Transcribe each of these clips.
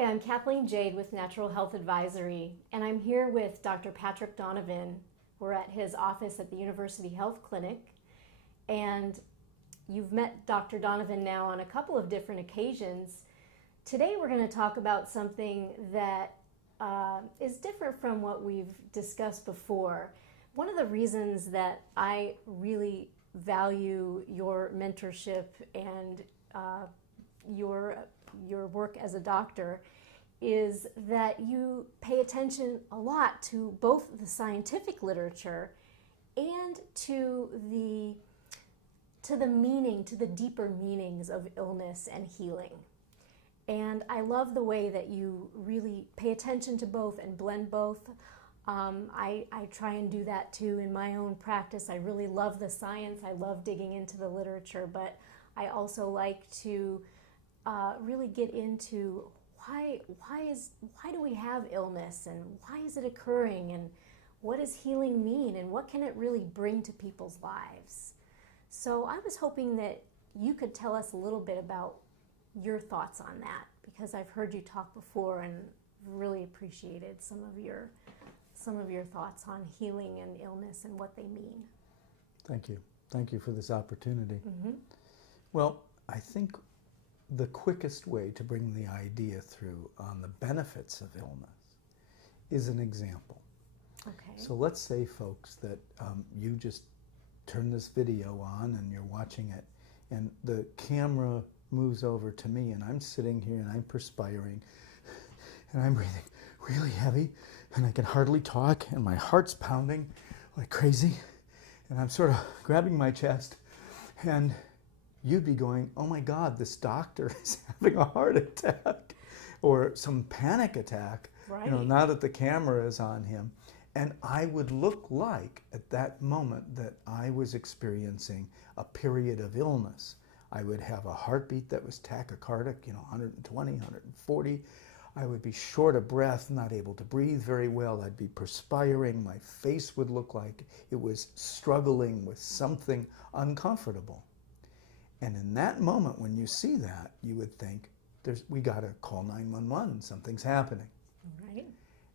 Hi, I'm Kathleen Jade with Natural Health Advisory, and I'm here with Dr. Patrick Donovan. We're at his office at the University Health Clinic, and you've met Dr. Donovan now on a couple of different occasions. Today we're going to talk about something that is different from what we've discussed before. One of the reasons that I really value your mentorship and your work as a doctor is that you pay attention a lot to both the scientific literature and to the meaning, to the deeper meanings of illness and healing. And I love the way that you really pay attention to both and blend both. I try and do that too in my own practice. I really love the science. I love digging into the literature, but I also like to really get into why do we have illness, and why is it occurring, and what does healing mean, and what can it really bring to people's lives. So I was hoping that you could tell us a little bit about your thoughts on that, because I've heard you talk before and really appreciated some of your thoughts on healing and illness and what they mean. Thank you. Thank you for this opportunity. Mm-hmm. Well, I think the quickest way to bring the idea through on the benefits of illness is an example. Okay. So let's say, folks, that you just turn this video on and you're watching it, and the camera moves over to me, and I'm sitting here and I'm perspiring and I'm breathing really heavy, and I can hardly talk, and my heart's pounding like crazy, and I'm sort of grabbing my chest, and you'd be going, oh my God, this doctor is having a heart attack or some panic attack, Right. Now that the camera is on him. And I would look like at that moment that I was experiencing a period of illness. I would have a heartbeat that was tachycardic, 120, 140. I would be short of breath, not able to breathe very well. I'd be perspiring. My face would look like it was struggling with something uncomfortable. And in that moment, when you see that, you would think, we got to call 911, something's happening. Right.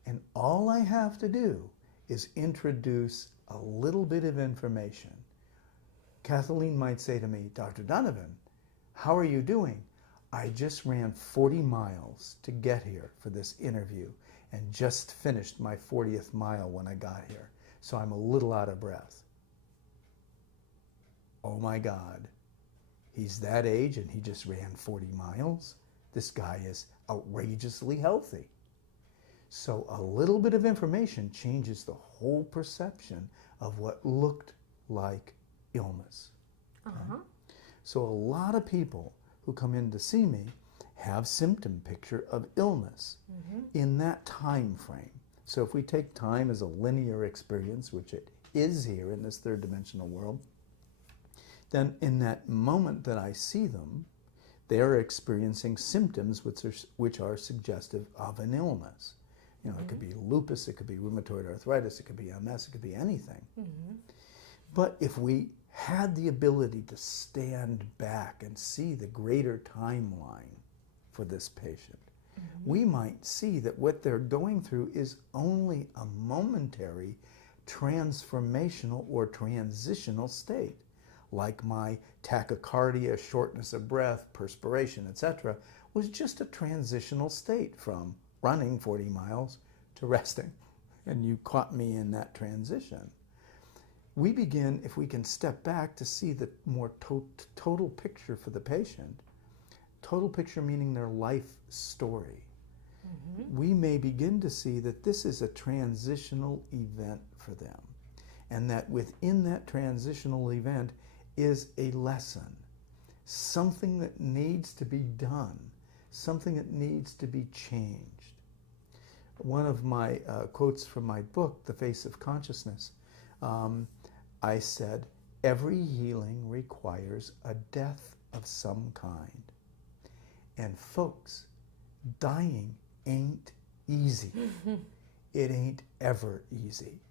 And all I have to do is introduce a little bit of information. Kathleen might say to me, Dr. Donovan, how are you doing? I just ran 40 miles to get here for this interview and just finished my 40th mile when I got here. So I'm a little out of breath. Oh my God. He's that age and he just ran 40 miles. This guy is outrageously healthy. So a little bit of information changes the whole perception of what looked like illness. Uh-huh. Okay? So a lot of people who come in to see me have symptom picture of illness in that time frame. So if we take time as a linear experience, which it is here in this third dimensional world, then in that moment that I see them, they are experiencing symptoms which are suggestive of an illness. It could be lupus, it could be rheumatoid arthritis, it could be MS, it could be anything. But if we had the ability to stand back and see the greater timeline for this patient, we might see that what they're going through is only a momentary transformational or transitional state. Like my tachycardia, shortness of breath, perspiration, etc., was just a transitional state from running 40 miles to resting. And you caught me in that transition. We begin, if we can step back to see the more total picture for the patient, total picture meaning their life story, we may begin to see that this is a transitional event for them. And that within that transitional event is a lesson, something that needs to be done, something that needs to be changed. One of my quotes from my book, The Face of Consciousness, I said, every healing requires a death of some kind. And folks, dying ain't easy. It ain't ever easy.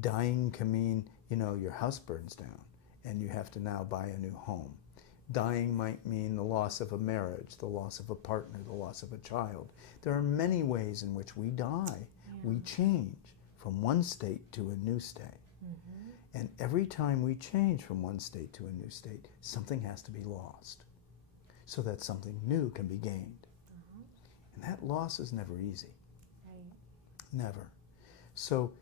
Dying can mean, your house burns down and you have to now buy a new home. Dying might mean the loss of a marriage, the loss of a partner, the loss of a child. There are many ways in which we die. Yeah. We change from one state to a new state. Mm-hmm. And every time we change from one state to a new state, something has to be lost so that something new can be gained. Mm-hmm. And that loss is never easy. Right. Never. So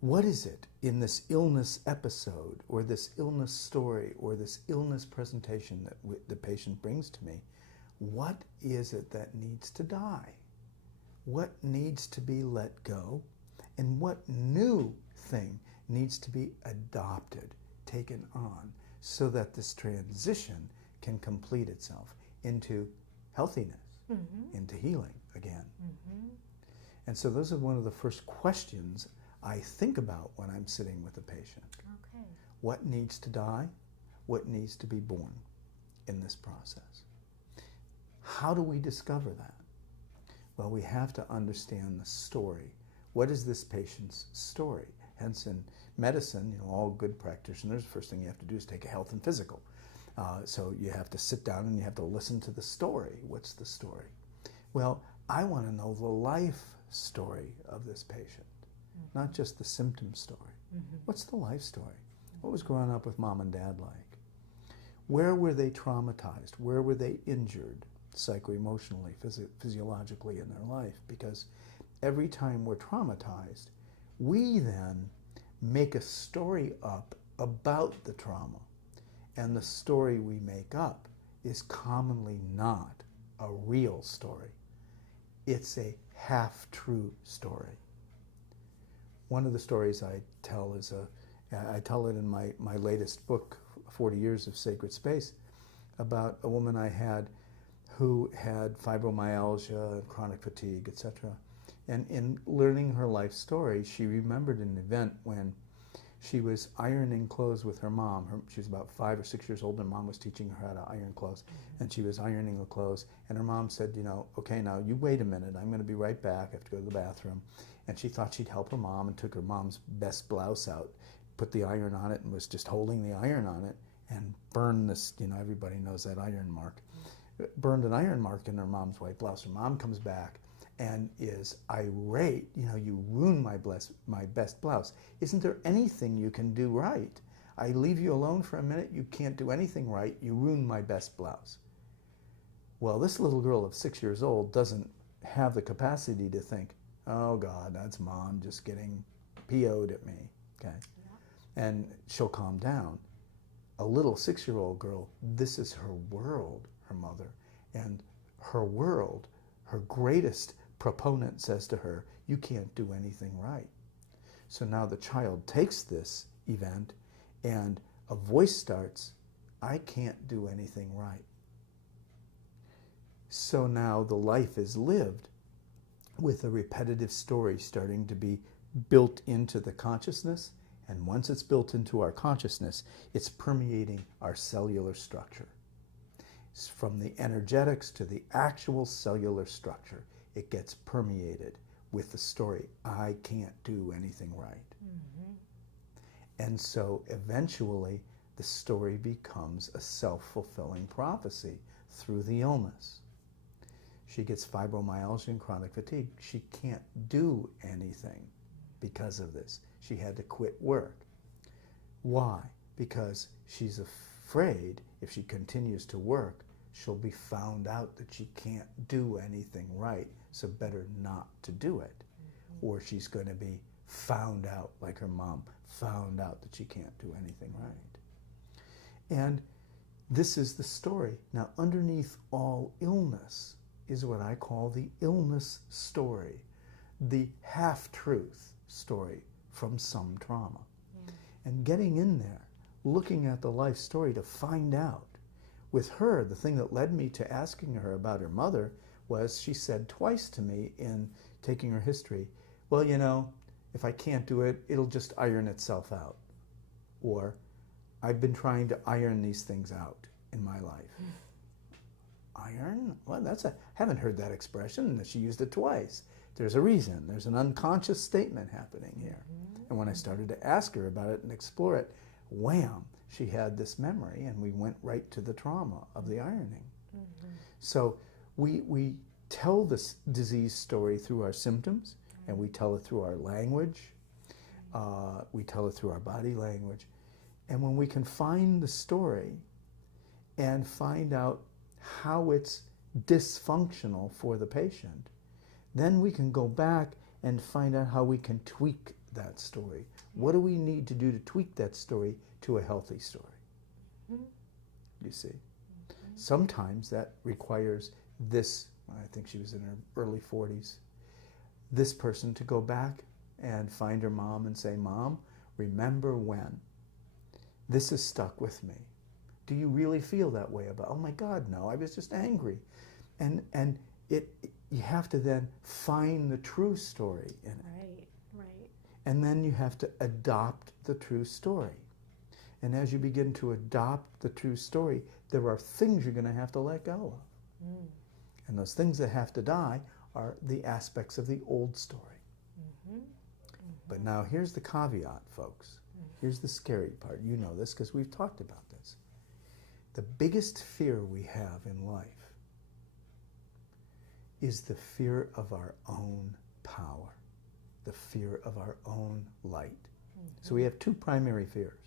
what is it in this illness episode or this illness story or this illness presentation that the patient brings to me? What is it that needs to die? What needs to be let go? And what new thing needs to be adopted, taken on, so that this transition can complete itself into healthiness, mm-hmm. into healing again? Mm-hmm. And so those are one of the first questions I think about when I'm sitting with a patient. Okay. What needs to die? What needs to be born in this process? How do we discover that? Well, we have to understand the story. What is this patient's story? Hence, in medicine, all good practitioners, the first thing you have to do is take a health and physical. So you have to sit down and you have to listen to the story. What's the story? Well, I want to know the life story of this patient. Not just the symptom story. Mm-hmm. What's the life story? What was growing up with mom and dad like? Where were they traumatized? Where were they injured psycho-emotionally, physiologically in their life? Because every time we're traumatized, we then make a story up about the trauma. And the story we make up is commonly not a real story. It's a half-true story. One of the stories I tell is I tell it in my latest book, 40 Years of Sacred Space, about a woman I had who had fibromyalgia, chronic fatigue, etc. And in learning her life story, she remembered an event when she was ironing clothes with her mom. She was about 5 or 6 years old, and mom was teaching her how to iron clothes. Mm-hmm. And she was ironing the clothes, and her mom said, okay, now you wait a minute. I'm going to be right back. I have to go to the bathroom. And she thought she'd help her mom and took her mom's best blouse out, put the iron on it, and was just holding the iron on it and burned this, everybody knows that iron mark. Mm-hmm. Burned an iron mark in her mom's white blouse. Her mom comes back and is irate. You ruined my best blouse. Isn't there anything you can do right? I leave you alone for a minute. You can't do anything right. You ruined my best blouse. Well, this little girl of 6 years old doesn't have the capacity to think, oh God, that's mom just getting PO'd at me, okay? Yeah. And she'll calm down. A little 6-year-old girl, this is her world, her mother. And her world, her greatest proponent says to her, you can't do anything right. So now the child takes this event and a voice starts, I can't do anything right. So now the life is lived with a repetitive story starting to be built into the consciousness, and once it's built into our consciousness, it's permeating our cellular structure. It's from the energetics to the actual cellular structure. It gets permeated with the story, I can't do anything right. Mm-hmm. And so eventually the story becomes a self-fulfilling prophecy through the illness. She gets fibromyalgia and chronic fatigue. She can't do anything because of this. She had to quit work. Why? Because she's afraid if she continues to work, she'll be found out that she can't do anything right, so better not to do it. Mm-hmm. Or she's going to be found out, like her mom, found out that she can't do anything right. And this is the story. Now, underneath all illness is what I call the illness story, the half-truth story from some trauma. Yeah. And getting in there, looking at the life story to find out. With her, the thing that led me to asking her about her mother was she said twice to me in taking her history, well, if I can't do it, it'll just iron itself out. Or, I've been trying to iron these things out in my life. Iron? Well, haven't heard that expression. She used it twice. There's a reason. There's an unconscious statement happening here. Mm-hmm. And when I started to ask her about it and explore it, wham, she had this memory, and we went right to the trauma of the ironing. So we tell this disease story through our symptoms, and we tell it through our language, we tell it through our body language. And when we can find the story and find out how it's dysfunctional for the patient, then we can go back and find out how we can tweak that story. What do we need to do to tweak that story to a healthy story? You see? Sometimes that requires this, I think she was in her early 40s, this person to go back and find her mom and say, Mom, remember when? This has stuck with me. Do you really feel that way about, oh my God, no, I was just angry. And you have to then find the true story in it. Right. And then you have to adopt the true story. And as you begin to adopt the true story, there are things you're going to have to let go of. And those things that have to die are the aspects of the old story. But now here's the caveat, folks. Here's the scary part. You know this because we've talked about this. The biggest fear we have in life is the fear of our own power, the fear of our own light. So we have two primary fears.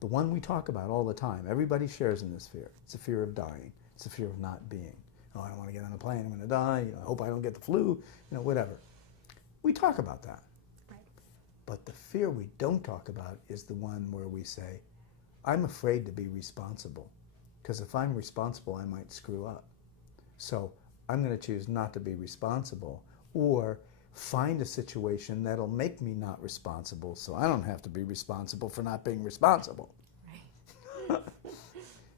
The one we talk about all the time, everybody shares in this fear. It's the fear of dying. It's the fear of not being. Oh, I don't want to get on a plane, I'm going to die. I hope I don't get the flu, whatever. We talk about that. Right. But the fear we don't talk about is the one where we say, I'm afraid to be responsible, because if I'm responsible, I might screw up. So I'm going to choose not to be responsible, or find a situation that'll make me not responsible so I don't have to be responsible for not being responsible. Right.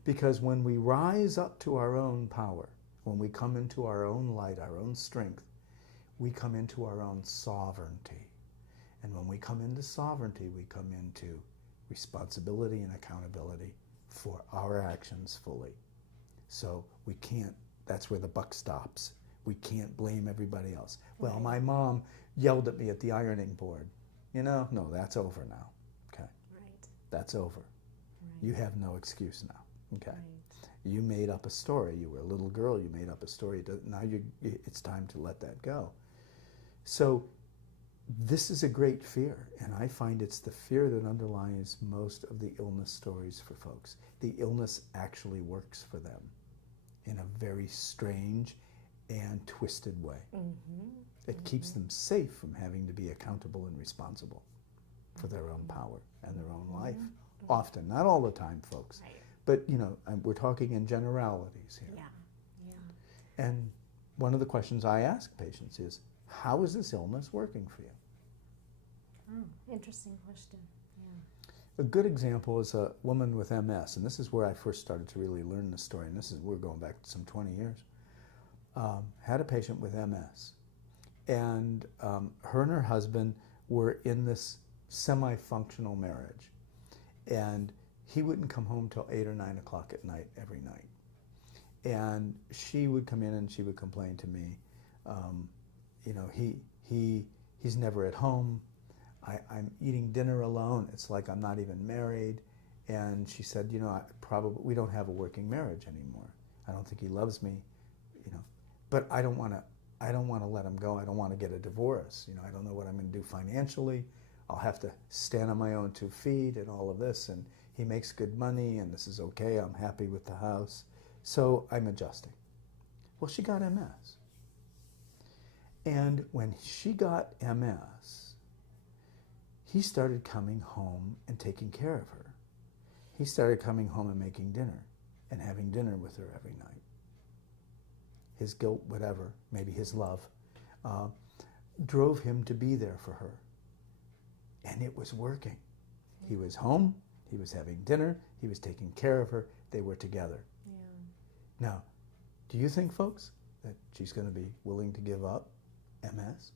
Because when we rise up to our own power, when we come into our own light, our own strength, we come into our own sovereignty. And when we come into sovereignty, we come into responsibility and accountability for our actions fully. So we can't, that's where the buck stops. We can't blame everybody else. Well, Right. my mom yelled at me at the ironing board. No, that's over now. Okay. Right. That's over. Right. You have no excuse now. Okay. Right. You made up a story. You were a little girl. You made up a story. Now it's time to let that go. So this is a great fear, and I find it's the fear that underlies most of the illness stories for folks. The illness actually works for them in a very strange and twisted way. It keeps them safe from having to be accountable and responsible for their own power and their own life. Often, not all the time, folks. Right. But, we're talking in generalities here. Yeah. And one of the questions I ask patients is, how is this illness working for you? Oh, interesting question. Yeah. A good example is a woman with MS, and this is where I first started to really learn the story, and we're going back some 20 years. Had a patient with MS, and her and her husband were in this semi-functional marriage, and he wouldn't come home till 8 or 9 o'clock at night every night. And she would come in and she would complain to me, he's never at home. I'm eating dinner alone. It's like I'm not even married. And she said, we don't have a working marriage anymore. I don't think he loves me, but I don't want to let him go. I don't want to get a divorce. I don't know what I'm going to do financially. I'll have to stand on my own 2 feet and all of this. And he makes good money and this is okay. I'm happy with the house. So I'm adjusting. Well, she got MS. And when she got MS, he started coming home and taking care of her. He started coming home and making dinner and having dinner with her every night. His guilt, whatever, maybe his love, drove him to be there for her. And it was working. He was home, he was having dinner, he was taking care of her, they were together. Yeah. Now, do you think, folks, that she's going to be willing to give up MS?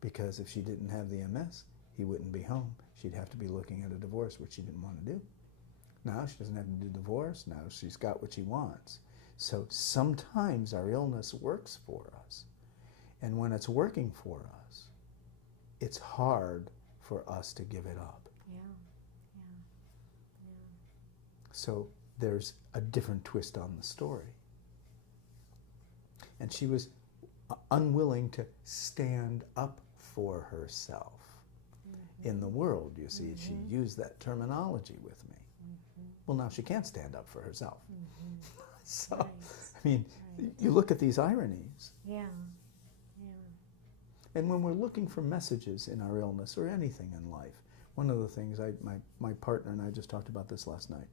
Because if she didn't have the MS, he wouldn't be home. She'd have to be looking at a divorce, which she didn't want to do. Now she doesn't have to do divorce. Now she's got what she wants. So sometimes our illness works for us. And when it's working for us, it's hard for us to give it up. Yeah. So there's a different twist on the story. And she was unwilling to stand up for herself in the world, you see. She used that terminology with me. Well, now she can't stand up for herself. So, Right. I mean, you look at these ironies. Yeah. And when we're looking for messages in our illness or anything in life, one of the things my partner and I just talked about this last night,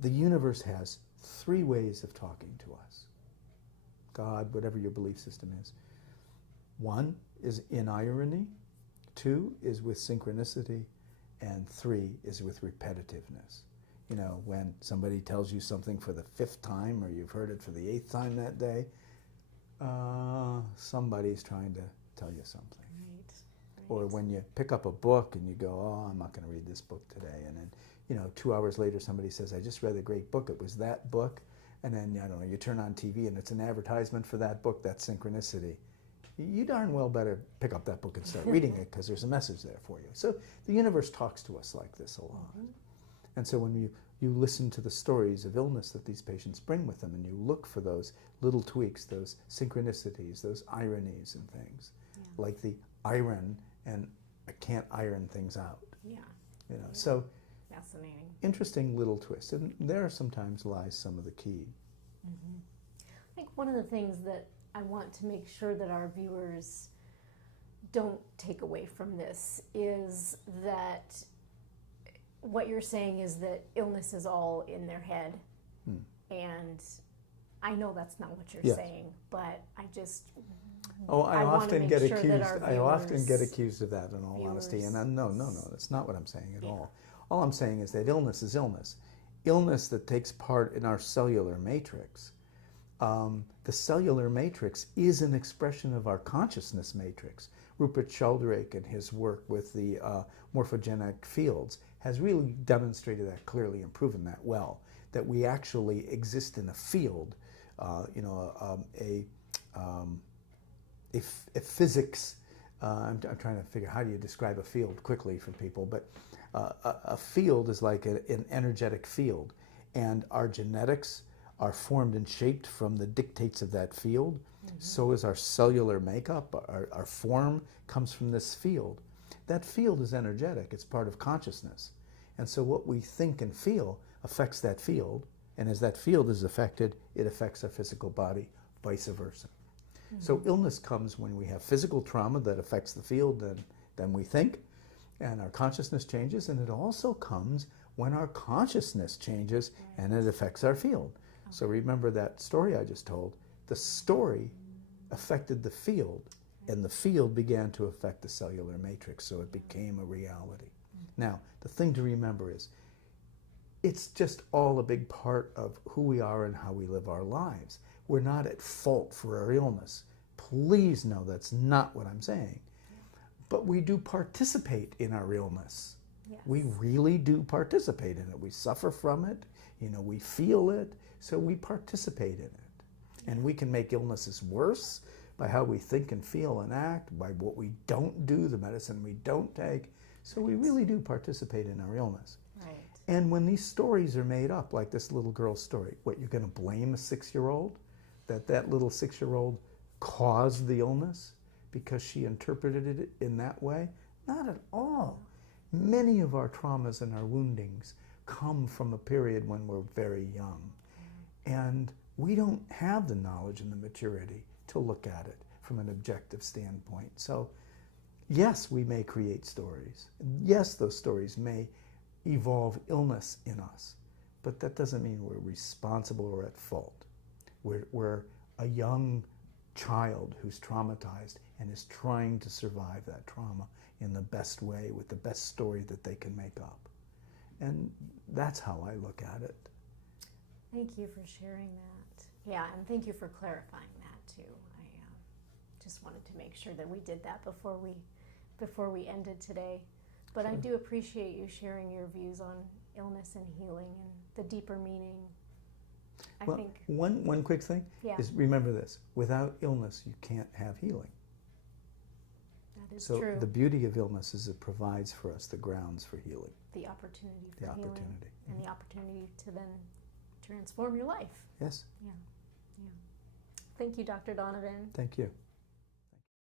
the universe has 3 ways of talking to us. God, whatever your belief system is. 1 is in irony, 2 is with synchronicity, and 3 is with repetitiveness. You know, when somebody tells you something for the 5th time or you've heard it for the 8th time that day, somebody's trying to tell you something. Right. Or when you pick up a book and you go, oh, I'm not going to read this book today. And then, you know, 2 hours later somebody says, I just read a great book. It was that book. And then, I don't know, you turn on TV and it's an advertisement for that book. That's synchronicity. You darn well better pick up that book and start reading it, because there's a message there for you. So the universe talks to us like this a lot. And so when you listen to the stories of illness that these patients bring with them, and you look for those little tweaks, those synchronicities, those ironies and things, like the iron and I can't iron things out. Yeah. You know, so Fascinating. interesting little twists, and there sometimes lies some of the key. I think one of the things that I want to make sure that our viewers don't take away from this is that what you're saying is that illness is all in their head. And I know that's not what you're saying, but I just I wanna often make get sure accused. that our I often viewers- get accused of that, in all honesty. And no, that's not what I'm saying at all. All I'm saying is that illness is illness. Illness that takes part in our cellular matrix. The cellular matrix is an expression of our consciousness matrix. Rupert Sheldrake, in his work with the morphogenic fields, has really demonstrated that clearly and proven that well, that we actually exist in a field, a physics. I'm trying to figure, how do you describe a field quickly for people, but a field is like an energetic field, and our genetics are formed and shaped from the dictates of that field. So is our cellular makeup. Our form comes from this field. That field is energetic. It's part of consciousness. And so what we think and feel affects that field, and as that field is affected, it affects our physical body, vice versa. So illness comes when we have physical trauma that affects the field than we think, and our consciousness changes, and it also comes when our consciousness changes and it affects our field. So remember that story I just told. The story affected the field, and the field began to affect the cellular matrix, so it became a reality. Now, the thing to remember is, it's just all a big part of who we are and how we live our lives. We're not at fault for our illness. Please know that's not what I'm saying. But we do participate in our illness. Yes. We really do participate in it. We suffer from it. You know, we feel it, so we participate in it. And we can make illnesses worse by how we think and feel and act, by what we don't do, the medicine we don't take. So we really do participate in our illness. Right. And when these stories are made up, like this little girl's story, what, you're going to blame a 6-year-old? That little 6-year-old caused the illness because she interpreted it in that way? Not at all. Many of our traumas and our woundings come from a period when we're very young. And we don't have the knowledge and the maturity to look at it from an objective standpoint. So yes, we may create stories. Yes, those stories may evolve illness in us, but that doesn't mean we're responsible or at fault. We're a young child who's traumatized and is trying to survive that trauma in the best way with the best story that they can make up. And that's how I look at it. Thank you for sharing that. Yeah, and thank you for clarifying that too. I just wanted to make sure that we did that before we ended today. But Sure. I do appreciate you sharing your views on illness and healing and the deeper meaning. I think one quick thing is, remember this: without illness, you can't have healing. that is So true. the beauty of illness is it provides for us the grounds for healing. The opportunity for The healing. opportunity. And the opportunity to then transform your life. Yes. Yeah. Thank you, Dr. Donovan. Thank you.